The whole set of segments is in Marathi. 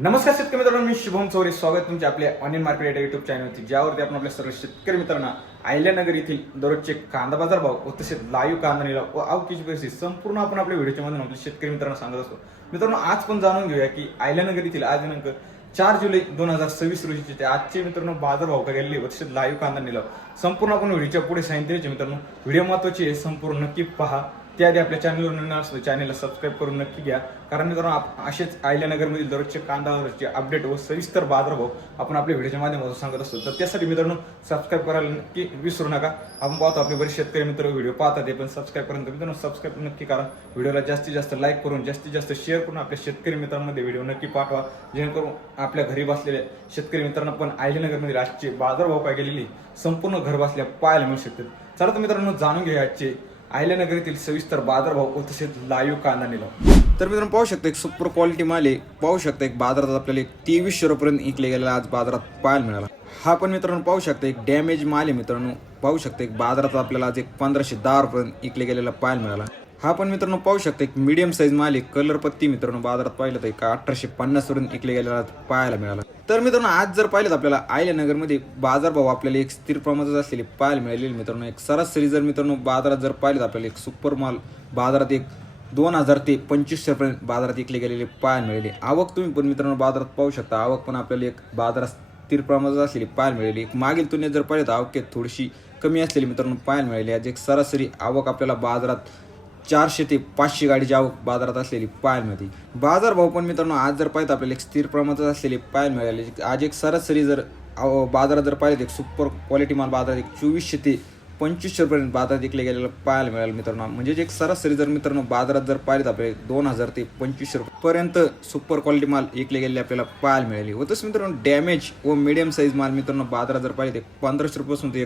नमस्कार शेतकरी मित्रांनो, मी शुभम चौरे. स्वागत तुमचे आपल्या ऑनलाईन मार्केट युट्यूब चॅनलवरती, ज्यावरती आपण आपल्या सर्व शेतकरी मित्रांना अहिल्यानगर येथील दररोजचे कांदा बाजार भाव व तसेच लाईव्ह कांदा निलाव व आवकीची परिस्थिती संपूर्ण आपण आपल्या व्हिडिओच्या मध्ये आपल्या शेतकरी मित्रांना सांगत असतो. मित्रांनो, आज पण जाणून घेऊया की अहिल्यानगर येथील आज दिनांक 4 जुलै 2026 रोजीचे आजचे मित्रांनो बाजार भाव काय गेलेले व तसेच लाईव्ह कांदा निलाव संपूर्ण आपण व्हिडिओच्या पुढे सांगितले. मित्रांनो, व्हिडिओ महत्त्वाची आहे, संपूर्ण नक्की पहा. त्याआधी आपल्या चॅनलवर नवीन असतो चॅनलला सबस्क्राईब करून नक्की घ्या, कारण मित्रांनो असेच अहिल्यानगरमधील दररोजचे कांदावरचे अपडेट व सविस्तर बाजारभाव आपण आपल्या व्हिडिओच्या माध्यमातून सांगत असतो. तर त्यासाठी मित्रांनो सबस्क्राईब करायला नक्की विसरू नका. आपण पाहतो आपले बरेच शेतकरी मित्र व्हिडिओ पाहतात, ते पण सबस्क्राईब करून मित्रांनो सबस्क्राईब नक्की करा. व्हिडिओला जास्तीत जास्त लाईक करून जास्तीत जास्त शेअर करून आपल्या शेतकरी मित्रांमध्ये व्हिडिओ नक्की पाठवा, जेणेकरून आपल्या घरी बसलेल्या शेतकरी मित्रांना पण अहिल्यानगरमधील आजचे बाजारभाव काय गेलेली संपूर्ण घर बसल्या पाहायला मिळू शकतात. चला तर मित्रांनो जाणून घेऊया आजचे अहिल्यानगर येथील सविस्तर बाजारभाव व तसेच लाईव्ह कांदा निलाव. तर मित्रांनो पाहू शकता, एक सुपर क्वालिटी माल आहे. पाहू शकता एक बाजारात आपल्याला 2300 रुपयांपर्यंत विकले गेलेला आज बाजारात पाहायला मिळाला. हा पण मित्रांनो पाहू शकता एक डॅमेज माल आहे. मित्रांनो पाहू शकता एक बाजारात आपल्याला आज एक 1510 रुपयांपर्यंत विकले गेलेला पाहायला मिळाला. हा पण मित्रांनो पाहू शकता एक मीडियम साईज माल आहे. कलर पत्ती मित्रांनो बाजारात पाहिलं तर 1850 वरून विकले गेलेला पाहायला मिळाला. तर मित्रांनो आज जर पाहिलं तर आपल्याला अहिल्यानगरमध्ये बाजारभाव आपल्याला एक स्थिर प्रमाणात असलेले पाहायला मिळाले. मित्रांनो एक सरासरी जर मित्रांनो बाजारात जर पाहिलं तर आपल्याला एक सुपर माल बाजारात एक 2000 ते 2500 पर्यंत बाजारात विकले गेलेले पाहायला मिळाले. आवक तुम्ही पण मित्रांनो बाजारात पाहू शकता, आवक पण आपल्याला एक बाजारात स्थिर प्रमाणात असलेली पाहायला मिळाली. एक मागील तुलनेत जर पाहिलं तर आवकेत थोडीशी कमी असलेली मित्रांनो पाहायला मिळाली. आज एक सरासरी आवक आपल्याला बाजारात 400 ते 500 गाडीची आवक बाजारात असलेली पाहायला मिळते. बाजारभाव पण मित्रांनो आज जर पाहिजे आपल्याला एक स्थिर प्रमाणात असलेले पाहायला मिळाले. आज एक सरासरी जर बाजारात जर पाहिजे एक सुपर क्वालिटी माल बाजारात एक 2400 ते 2500 पर्यंत बाजारात विकले गेलेलं पाहायला मिळालं मित्रांनो. म्हणजे एक सरासरी जर मित्रांनो बाजारात जर पाहिजे आपल्याला 2000 ते 2500 पर्यंत सुपर क्वालिटी माल विकले गेलेले आपल्याला पाहायला मिळाले. व तसं मित्रांनो डॅमेज व मिडियम साईज माल मित्रांनो बाजारात जर पाहिजे 1500 रुपयापासून ते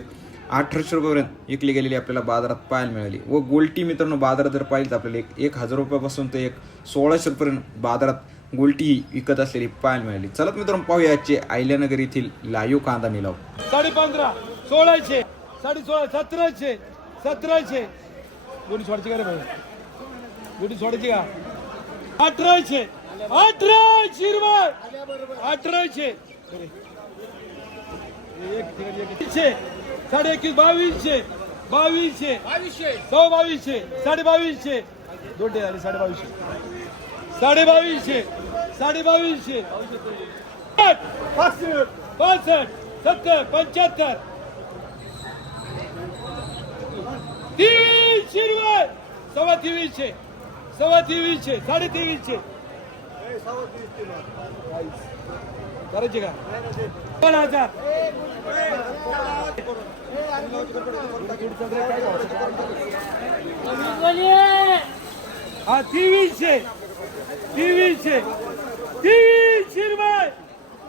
1800 रुपयापर्यंत विकली गेलेली आपल्याला बाजारात पाहायला मिळाली. व गोल्टी मित्रांनो बाजारात जर पाहिजे तर आपल्याला 1000 रुपयापासून ते 1600 रुपयापर्यंत बाजारात गोल्टी विकत असलेली पाहायला मिळाली. चला मित्रांनो पाहूया आजचे अहिल्यानगर येथील लाईव्ह कांदा निलाव. 15.5 1600 16.5 1700 1700 गोडी सोडायची का रे भाई, गोडी सोडायची का? 1800 1800 रुपये 1800 साडे 2200 2200 2200 2200 दोन झाले 2200 2200 2200 65 70 75 300 रुपये 2300 2300 2300 करायचे का? 2000 हा 2300 2300 2300 रुपये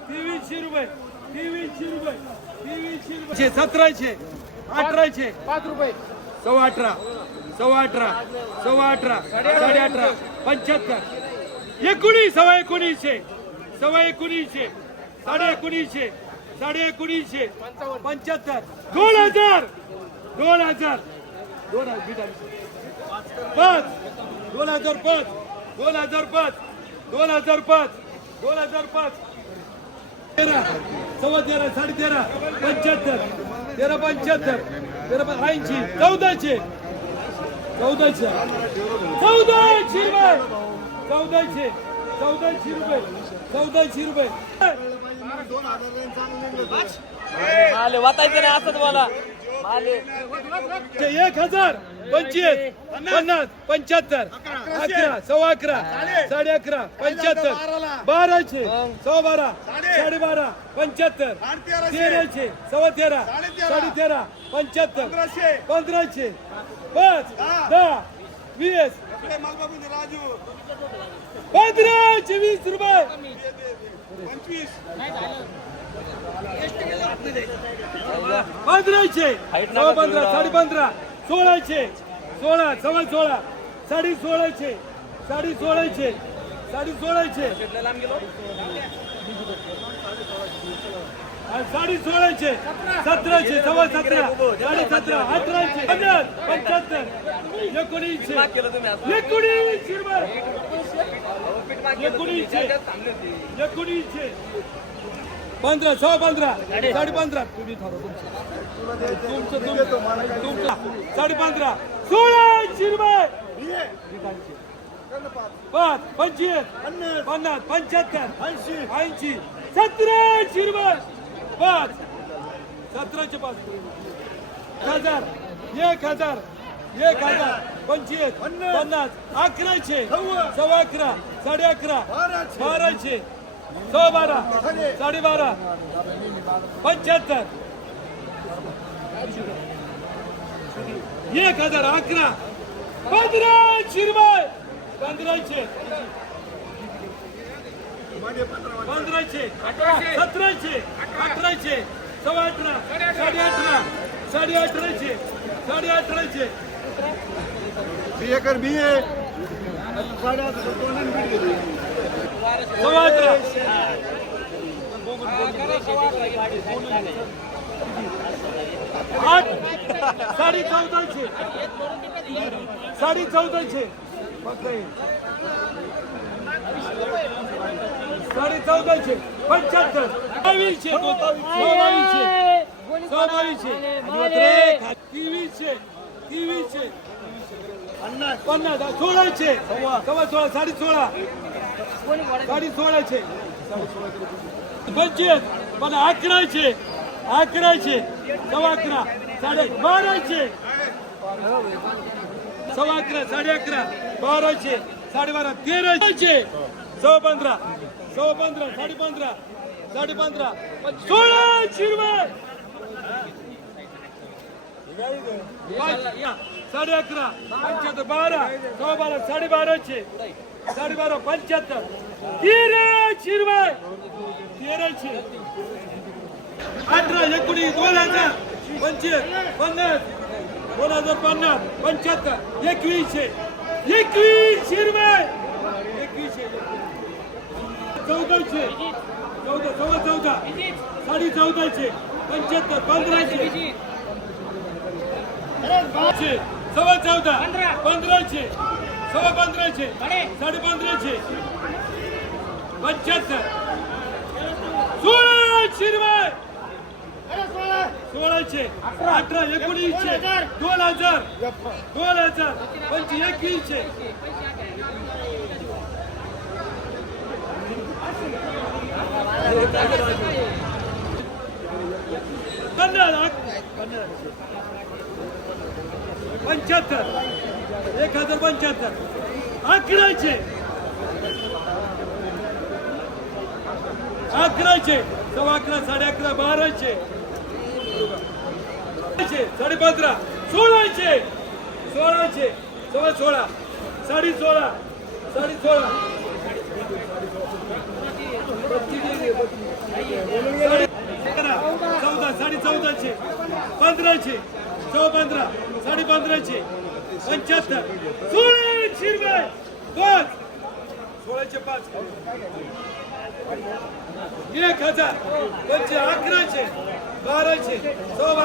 2300 रुपये 2300 रुपये 2300 रुपये 1700 1800 5 रुपये 18 18 18 18 75 19 सव्वा 19 सव्वा 19 साडे 19 साडे 19 75 2000 2000 5 2005 2005 2005 2005 13 सव्वा 13 साडे 13 75 13 75 13 80 1400 1400 रुपये 1400 रुपये 1400 रुपये माले वाटायचं नाही असंच बोला. माले 1000 25 50 75 11 सव्वा 11 साडे 11 75 1200 सव्वा 12 साडे 12 75 1300 सव्वा 13 साडे 13 75 1500 5 10 20 1500 20 रुपये 1500 सव्वा 15 साडे 15 1600 16 सव्वा 16 साडे 1600 साडे 1600 साडे 1600 साडी 16चे 1700 सव्वा 17 साडे 17 1800 75 1900 केलं तुम्ही असं 1900 पीठ मागे केलं तुम्ही. 1900 15 सव्वा 15 साडे 15 तुम्ही तुमचं साडे 15 1600 रुपये 5 25 50 75 80 1700 रुपये 5 17चे 5 1000 1000 25 50 1100 सव्वा 11 साडे 11 1200 सव्वा 12 साडे 12 75 1000 11 1500 रुपये 1500 1700 1800 सव्वा 18 साडे 18 साडे 1800 साडे 1800 सव्वा 18 8 साडे 1400 साडे 1400 साडे 1400 75 2200 2300 50 1600 सव्वा 16 साडे 16 साडे 1600 25 पण 1100 सव्वा 11 साडे 1200 सव्वा 11 साडे 11 1200 साडे 12 1300 सव्वा 15 साडे 15 साडे 15 1600 रुपये साडे 11 75 12 सव्वा 12 साडे 1200 साडे 12 75 1300 रुपये 1300 18 19 2000 25 50 2050 75 2100 रुपये 1400 सव्वा 14 साडे 1400 75 1500 सव्वा 14 1500 सव्वा 1500 साडे 1500 75 1600 रुपये 1600 18 1900 2000 2100 75 1075 1100 सव्वा 11 साडे 11 1200 साडे 15 1600 सव्वा 16 साडे 16 साडे 16 14 साडे 1400 1500 सव्वा 15 साडे 1500 75 1600 रुपये 5 1600 5 1000 1100 1200 सव्वा